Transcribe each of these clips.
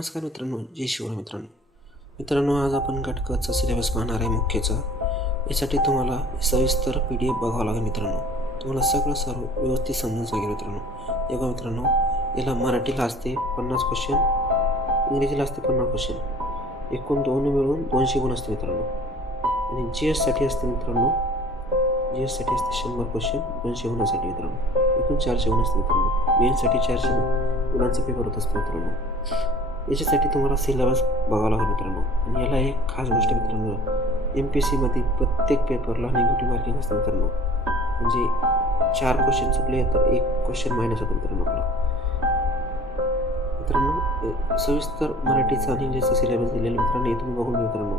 नमस्कार मित्रांनो, जय शिवराय मित्रांनो आज आपण घटकाचा सिलेबस पाहणार आहे मुख्यचा. यासाठी तुम्हाला सविस्तर PDF बघावं लागेल मित्रांनो. तुम्हाला सर्व व्यवस्थित समजून सांगेल मित्रांनो. बघा मित्रांनो, याला मराठीला असते 50 क्वेश्चन, इंग्रजीला असते 50 क्वेश्चन, एकूण दोन्ही मिळून 200 गुण असते मित्रांनो. आणि GSसाठी असते मित्रांनो, GSसाठी असते 100 क्वेश्चन 200 गुणांसाठी मित्रांनो, एकूण 400 गुण असते मित्रांनो. मेनसाठी 400 गुणांचा पेपर होत असतो मित्रांनो. याच्यासाठी तुम्हाला सिलेबस बघावा लागेल मित्रांनो. आणि याला एक खास गोष्ट मित्रांनो, MPSCमध्ये प्रत्येक पेपरला निगेटिव्ह मार्किंग असतं मित्रांनो. म्हणजे 4 क्वेश्चन चुकले तर 1 क्वेश्चन मायनस होतं मित्रांनो आपला. मित्रांनो सविस्तर मराठीचा आणि इंग्लिशचा सिलेबस दिलेला मित्रांनो, हे तुम्ही बघून घ्या मित्रांनो.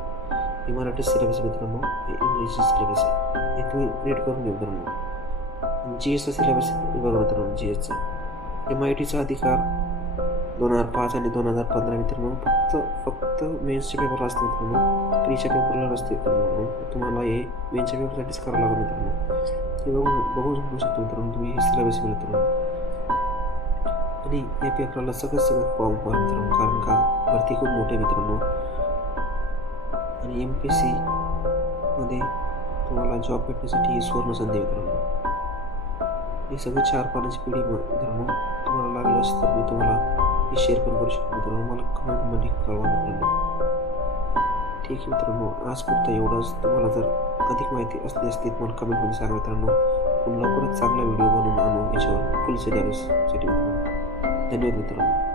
हे मराठी सिलेबस आहे मित्रांनो, हे इंग्लिशचा सिलेबस आहे, हे तुम्ही रीड करून घ्या मित्रांनो. GSचा सिलेबस बघा मित्रांनो, GSचा MITचा अधिकार 2005 आणि 2015 मित्रांनो फक्त मेन्सच्या पेपरला असते मित्रांनो, प्रीच्या पेपरला नसते मित्रांनो. तुम्हाला हे मेन्सच्या पेपरसाठीच करावं लागेल मित्रांनो. हे बघू शकतो मित्रांनो तुम्ही, हे सिलेबस मित्रांनो. आणि या पेपरला सगळं फॉर्म भरा मित्रांनो, कारण का भरती खूप मोठी मित्रांनो. आणि MPSC मध्ये तुम्हाला जॉब भेटण्यासाठी ही सुवर्ण संधी मित्रांनो. हे सगळे 4 पानाची PDF मित्रांनो. तुम्हाला लागलं असतं तर मी तुम्हाला शेअर पण करू शकतो मित्रांनो. मला कमेंटमध्ये कळवा मित्रांनो. ठीक आहे मित्रांनो, आज पुरतं एवढंच. तुम्हाला जर अधिक माहिती असली असती तुम्हाला कमेंटमध्ये सांगा मित्रांनो. आपण लवकरच चांगला व्हिडिओ बनवून आणू याच्यावर फुल सिलेबससाठी मित्रांनो. धन्यवाद मित्रांनो.